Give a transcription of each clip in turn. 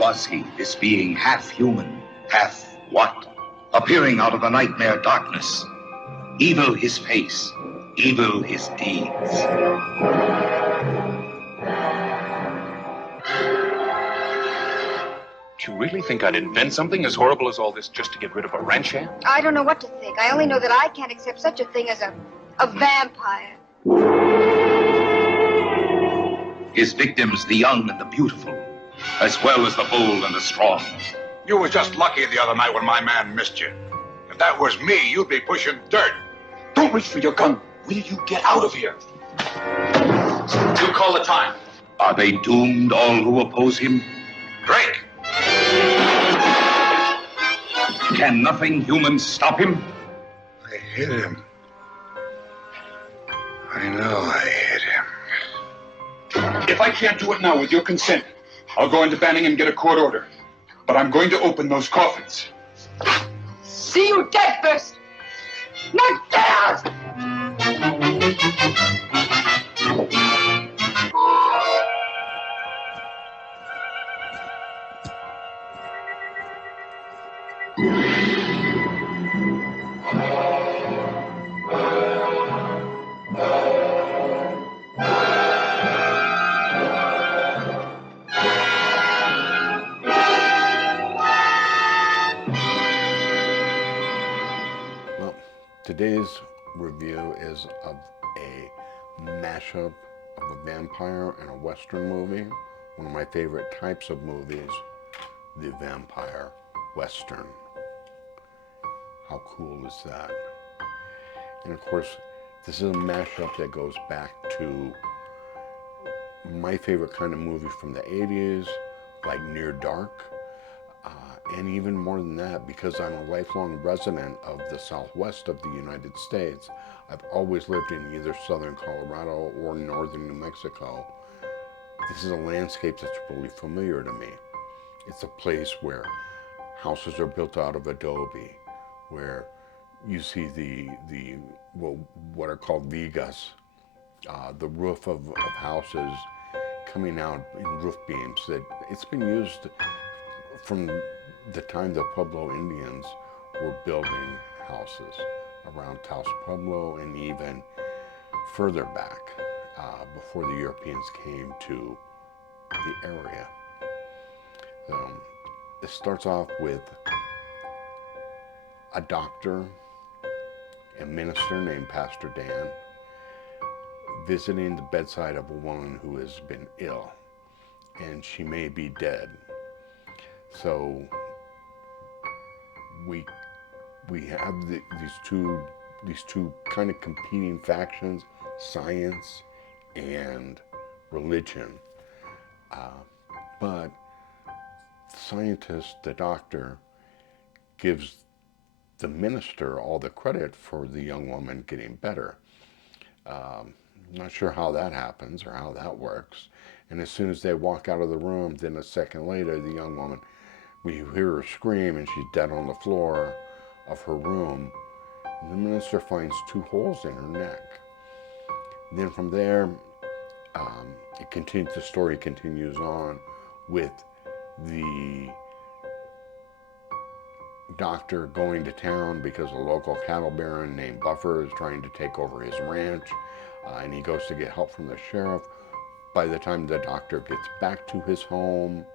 was he, this being half human, half what? Appearing out of the nightmare darkness. Evil his face, evil his deeds. Do you really think I'd invent something as horrible as all this just to get rid of a ranch hand? I don't know what to think. I only know that I can't accept such a thing as a vampire. His victims, the young and the beautiful, as well as the bold and the strong. You was just lucky the other night when my man missed you. If that was me, you'd be pushing dirt. Don't reach for your gun. Will you get out of here? You call the time. Are they doomed, all who oppose him? Drake! Can nothing human stop him? I hit him. I know I hit him. If I can't do it now with your consent, I'll go into Banning and get a court order. But I'm going to open those coffins. See you dead first! Now get out! Today's review is of a mashup of a vampire and a Western movie. One of my favorite types of movies, the vampire Western. How cool is that? And of course, this is a mashup that goes back to my favorite kind of movie from the 80s, like Near Dark. And even more than that, because I'm a lifelong resident of the southwest of the United States, I've always lived in either southern Colorado or northern New Mexico. This is a landscape that's really familiar to me. It's a place where houses are built out of adobe, where you see what are called vigas, the roof of houses coming out in roof beams. That it's been used from the time the Pueblo Indians were building houses around Taos Pueblo and even further back before the Europeans came to the area. It starts off with a doctor and minister named Pastor Dan visiting the bedside of a woman who has been ill, and she may be dead. So we have these two kind of competing factions, science and religion. But the scientist, the doctor, gives the minister all the credit for the young woman getting better. I'm not sure how that happens or how that works. And as soon as they walk out of the room, then a second later, the young woman, we hear her scream and she's dead on the floor of her room. And the minister finds 2 holes in her neck. And then from there, the story continues on with the doctor going to town because a local cattle baron named Buffer is trying to take over his ranch, and he goes to get help from the sheriff. By the time the doctor gets back to his home,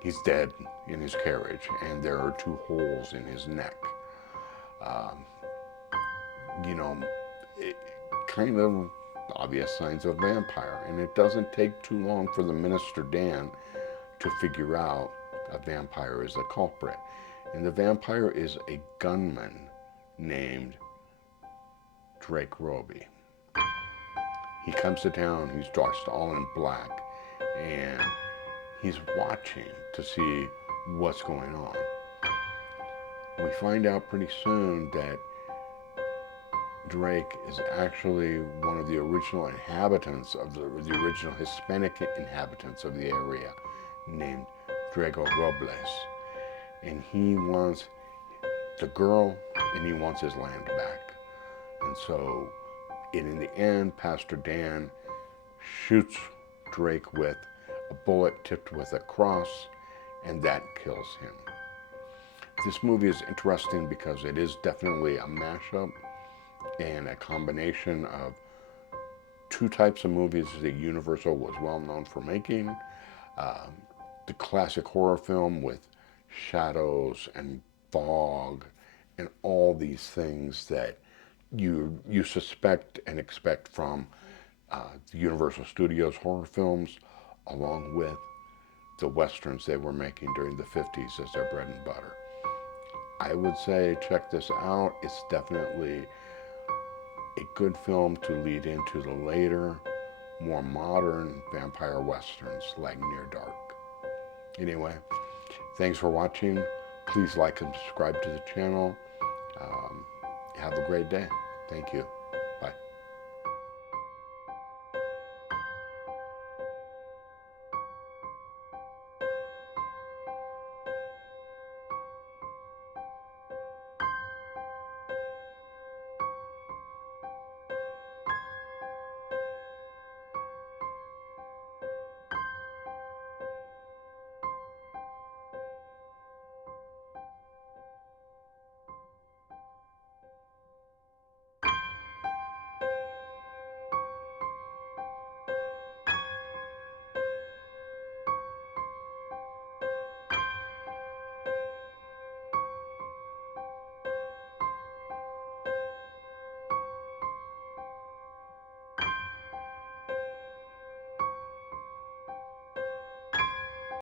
he's dead in his carriage, and there are 2 holes in his neck. Kind of obvious signs of vampire. And it doesn't take too long for the minister Dan to figure out a vampire is the culprit. And the vampire is a gunman named Drake Roby. He comes to town, he's dressed all in black, and he's watching to see what's going on. We find out pretty soon that Drake is actually one of the original inhabitants of the original Hispanic inhabitants of the area, named Drago Robles. And he wants the girl and he wants his land back. And so in the end, Pastor Dan shoots Drake with a bullet tipped with a cross, and that kills him. This movie is interesting because it is definitely a mashup and a combination of two types of movies that Universal was well known for making. The classic horror film with shadows and fog and all these things that you suspect and expect from the Universal Studios horror films, along with the westerns they were making during the 50s as their bread and butter. I would say check this out. It's definitely a good film to lead into the later, more modern vampire westerns like Near Dark. Anyway, thanks for watching. Please like and subscribe to the channel. Have a great day. Thank you.